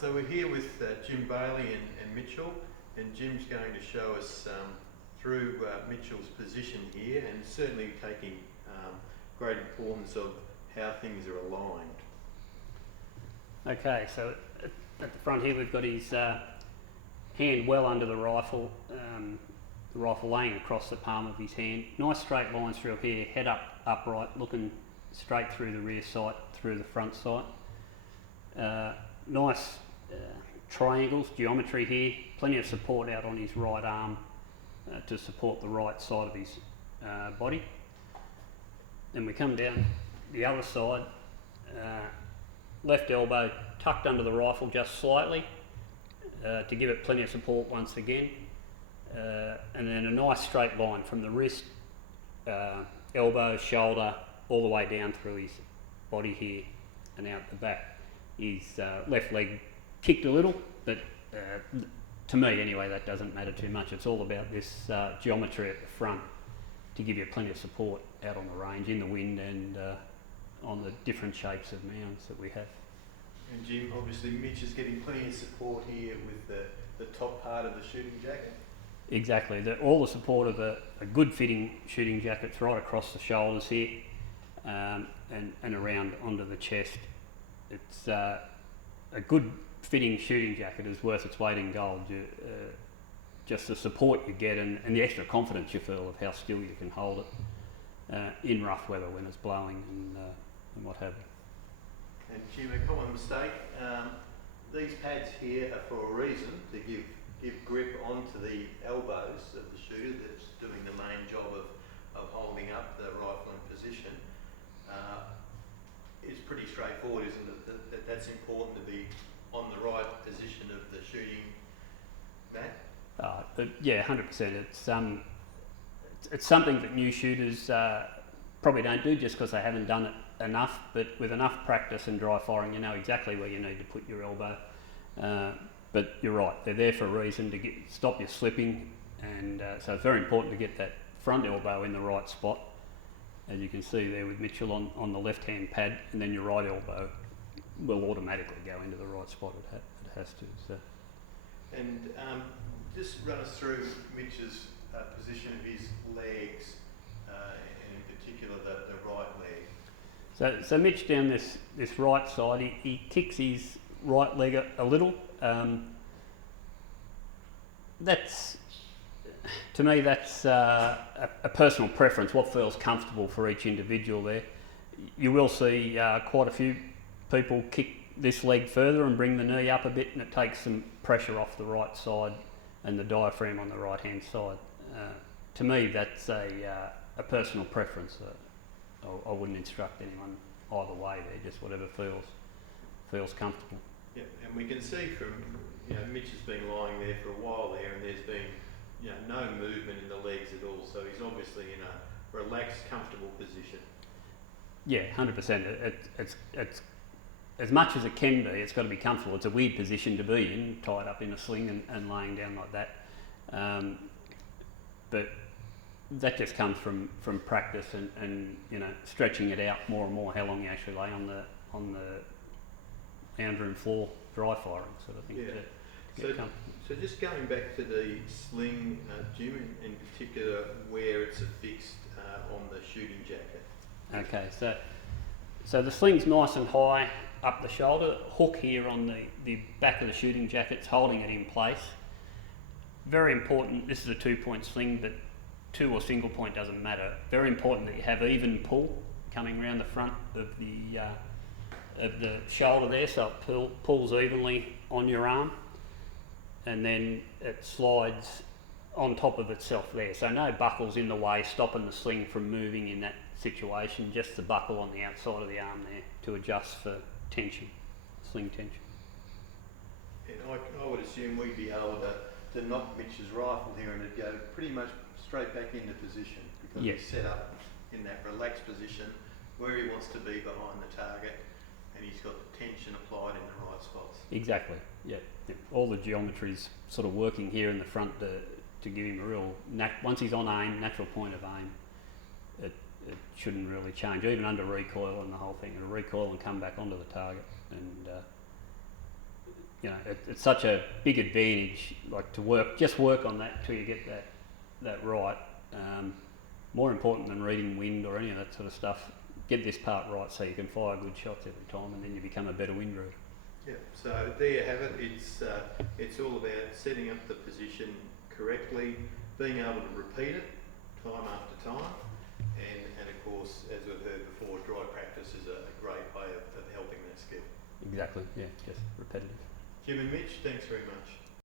So we're here with Jim Bailey and Mitchell, and Jim's going to show us through Mitchell's position here, and certainly taking great importance of how things are aligned. Okay, so at the front here we've got his hand well under the rifle laying across the palm of his hand. Nice straight lines through here, head upright, looking straight through the rear sight, through the front sight. Nice triangles, geometry here, plenty of support out on his right arm to support the right side of his body. Then we come down the other side, left elbow tucked under the rifle just slightly to give it plenty of support once again. And then a nice straight line from the wrist, elbow, shoulder, all the way down through his body here and out the back. His left leg kicked a little, but to me anyway, that doesn't matter too much. It's all about this geometry at the front to give you plenty of support out on the range, in the wind, and on the different shapes of mounds that we have. And Jim, obviously Mitch is getting plenty of support here with the top part of the shooting jacket. Exactly, all the support of a good fitting shooting jacket's right across the shoulders here and around onto the chest. It's a good fitting shooting jacket is worth its weight in gold. Just the support you get and the extra confidence you feel of how still you can hold it in rough weather when it's blowing and what have you. And Jim, a common mistake, these pads here are for a reason, to give grip onto the elbows of the shooter that's doing the main job of holding up the rifle in position. It's pretty straightforward, isn't it? That's important to be on the right position of the shooting mat. Yeah, 100%. It's something that new shooters probably don't do just because they haven't done it enough. But with enough practice and dry firing, you know exactly where you need to put your elbow. But you're right; they're there for a reason, to stop you slipping, and so it's very important to get that front elbow in the right spot. As you can see there with Mitchell on the left-hand pad, and then your right elbow will automatically go into the right spot it has to. So. And just run us through Mitch's position of his legs, and in particular the right leg. So Mitch down this right side, he kicks his right leg a little. To me, that's a personal preference, what feels comfortable for each individual there. You will see quite a few people kick this leg further and bring the knee up a bit, and it takes some pressure off the right side and the diaphragm on the right hand side. To me, that's a personal preference. I wouldn't instruct anyone either way there, just whatever feels comfortable. Yeah, and we can see from, Mitch has been lying there for a while there, and there's been no movement in the legs at all, so he's obviously in a relaxed, comfortable position. Yeah, 100%. It's as much as it can be, it's got to be comfortable. It's a weird position to be in, tied up in a sling and laying down like that. But that just comes from practice and stretching it out more and more, how long you actually lay on the lounge room floor dry firing sort of thing. Yeah. So just going back to the sling, Jim, in particular, where it's affixed on the shooting jacket. Okay, so the sling's nice and high up the shoulder, hook here on the back of the shooting jacket's holding it in place. Very important, this is a 2-point sling, but 2 or single point doesn't matter. Very important that you have even pull coming around the front of the shoulder there, so it pulls evenly on your arm, and then it slides on top of itself there. So no buckles in the way, stopping the sling from moving in that situation, just the buckle on the outside of the arm there to adjust for tension, sling tension. And I would assume we'd be able to knock Mitch's rifle here and it'd go pretty much straight back into position, because yes. He's set up in that relaxed position where he wants to be behind the target, and he's got the tension applied in the right spots. Exactly, yeah. All the geometry's sort of working here in the front to give him a real, once he's on aim, natural point of aim, it shouldn't really change, even under recoil and the whole thing. It'll recoil and come back onto the target, and you know, it's such a big advantage, like to work on that till you get that right. More important than reading wind or any of that sort of stuff, get this part right so you can fire good shots every time, and then you become a better wind reader. Yeah, so there you have it. It's all about setting up the position correctly, being able to repeat it time after time, and of course, as we've heard before, dry practice is a great way of helping that skill. Exactly, yeah, just repetitive. Jim and Mitch, thanks very much.